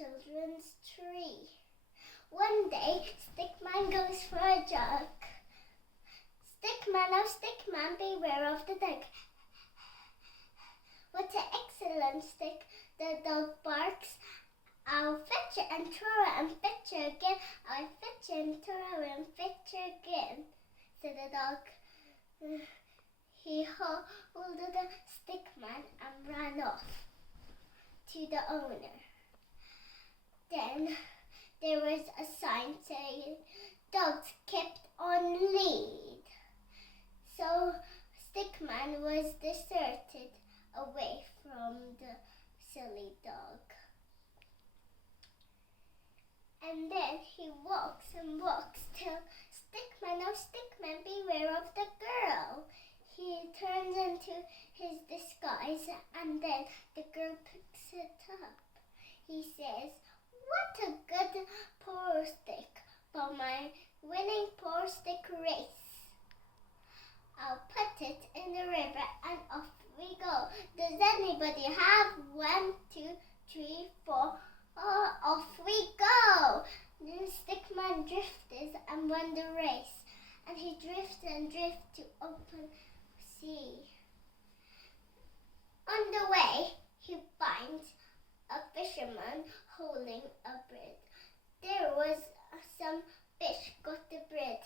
children's tree. One day, Stickman goes for a jog. Stickman, oh Stickman, beware of the dog. What an excellent stick, the dog barks. I'll fetch it and throw it and fetch it again. I'll fetch it and throw it and fetch it again, said the dog. He held the Stickman and ran off to the owner. Then there was a sign saying, "Dogs kept on lead." So Stickman was deserted away from the silly dog. And then he walks and walks till Stickman, oh Stickman, beware of the girl. He turns into his disguise and then the girl picks it up. He says, "What a good poor stick for my winning poor stick race. I'll put it in the river and off we go. Does anybody have 1, 2, 3, 4? Off we go." Then Stickman drifted and won the race, and he drifted and drifted to open sea. On the way, he finds a fisherman holding a bread. There was some fish got the bread.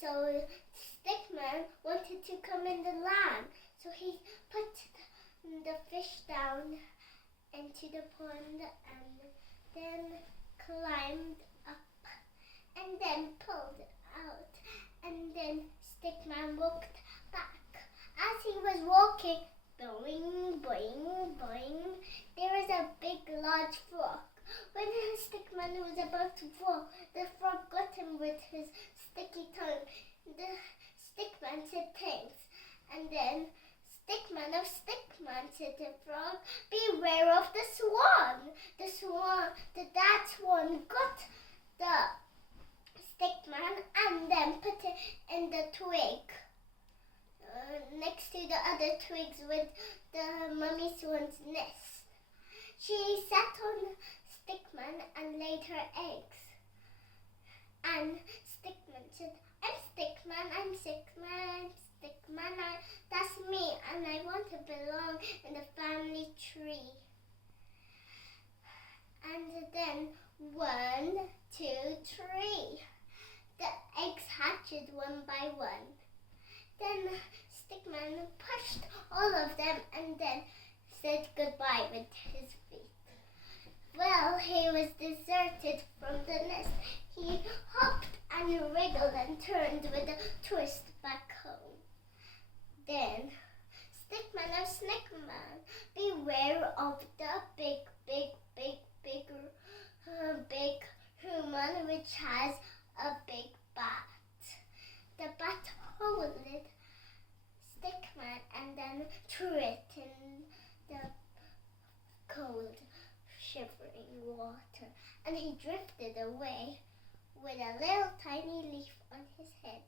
So Stickman wanted to come in the land, so he put the fish down into the pond and then climbed up and then pulled it out, and then Stickman walked back. As he was walking, boing, boing, boing, there was a big large frog. When Stickman was about to fall, the frog got him with his sticky tongue. The Stickman said thanks, and then Stickman, oh Stickman, said the frog, beware of the swan. That swan got the Stickman and then put it in the twig next to the other twigs with the mummy swan's nest. She sat on Stickman and laid her eggs. And Stickman said, "I'm Stickman, I'm Stickman, I'm Stickman, that's me, and I want to belong in the family tree." And then 1, 2, 3. The eggs hatched one by one. Then Stickman pushed all of them and then said goodbye with his feet. Well, he was deserted from the nest. He hopped and wriggled and turned with a twist back home. Then, Stickman, oh Stickman, beware of the big human which has a big bat. The bat holded Stickman and then threw it in the cold, shivering water, and he drifted away with a little tiny leaf on his head.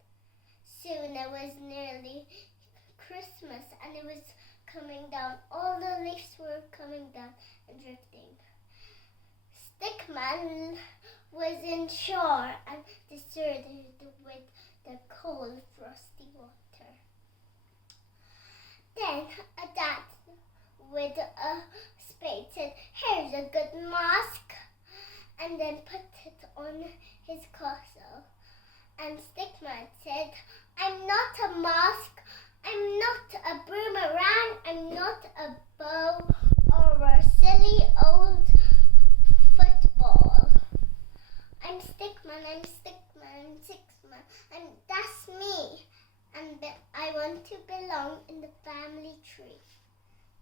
Soon it was nearly Christmas and it was coming down. All the leaves were coming down and drifting. Stickman was in shore and deserted with the cold, frosty water. Then a dad with a spade said, "Here's a good mask," and then put it on his castle. And Stickman said, "I'm not a mask, I'm not a boomerang, I'm not a bow or a silly old football. I'm Stickman, I'm Stickman, I'm Stickman, and that's me, and I want to belong in the family tree."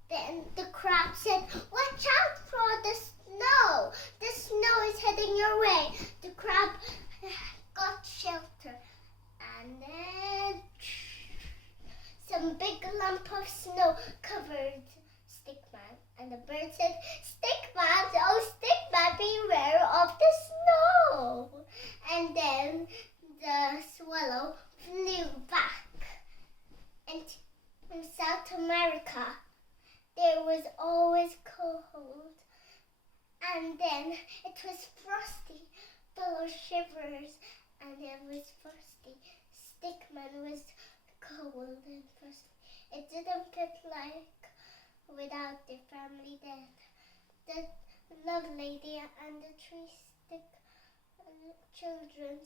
Then the crab said, "Watch out for the snow! The snow is heading your way." The crab got shelter, and then some big lump of snow covered Stickman, and the bird said, "Stickman, oh Stickman, beware of the snow." And then the swallow flew back into South America. There was always cold, And then it was frosty, full of shivers, and it was frosty. Stickman was cold and frosty. It didn't fit like without the family then. The love lady and the three stick children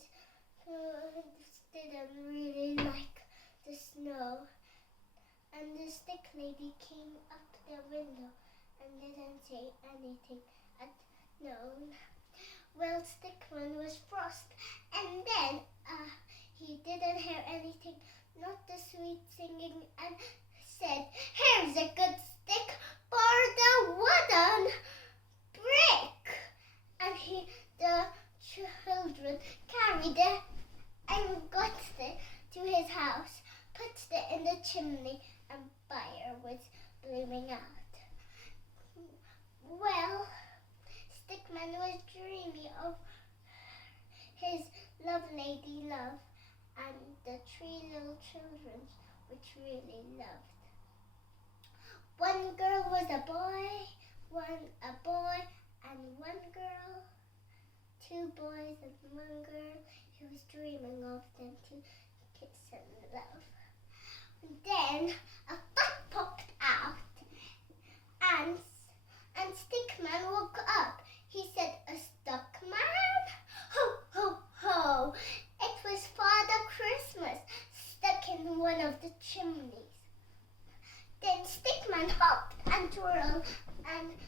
didn't really like the snow. And the stick lady came up the window and didn't say anything at no. Well, Stickman was frost, and then he didn't hear anything, not the sweet singing, and said, "Here's a good stick for the wooden brick." And the children carried it and got it to his house, put it in the chimney, and fire was blooming out. Well, Stickman was dreamy of his love lady love and the three little children which really loved. One girl was a boy and one girl, two boys and one girl. He was dreaming of them to kiss and love. And then a foot popped out and Stickman woke up. He said, "A Stuckman? Ho, ho, ho!" It was Father Christmas stuck in one of the chimneys. Then Stickman hopped and twirled and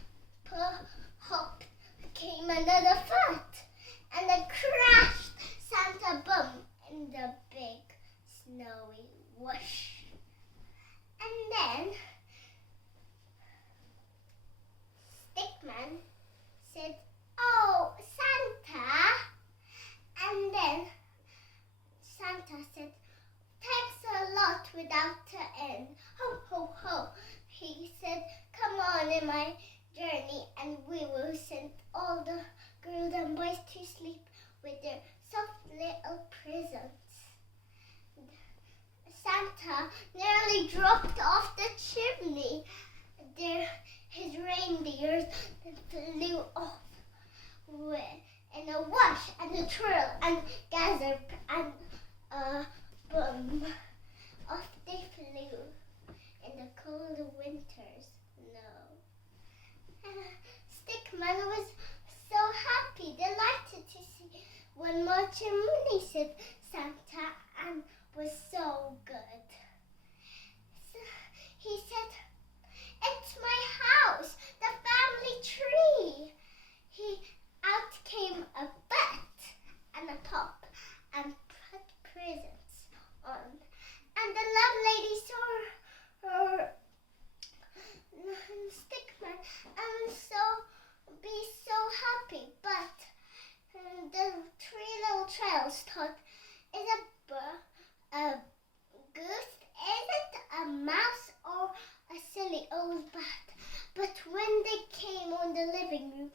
hopped came another foot and then crashed Santa bum in the big snowy whoosh. And then Stickman said, "Oh, Santa." And then Santa said, "Thanks a lot without the end. Ho, ho, ho." He said, "Come on in my journey and we will send all the girls and boys to sleep with their soft little presents." Santa nearly dropped off the chimney. His reindeers flew off in a wash and a twirl and gazzer and a boom. Off they flew in the cold winter's snow. Stickman was so happy, delighted to see one more chimney, said Santa, and was so good. So he said, "It's my house, the family tree." Out came a bat and a top and put presents on. And the love lady saw her Stickman and be so happy. But the three little childs thought, "Is a goose? Is it a mouse or a silly old bat?" But when they came on the living room,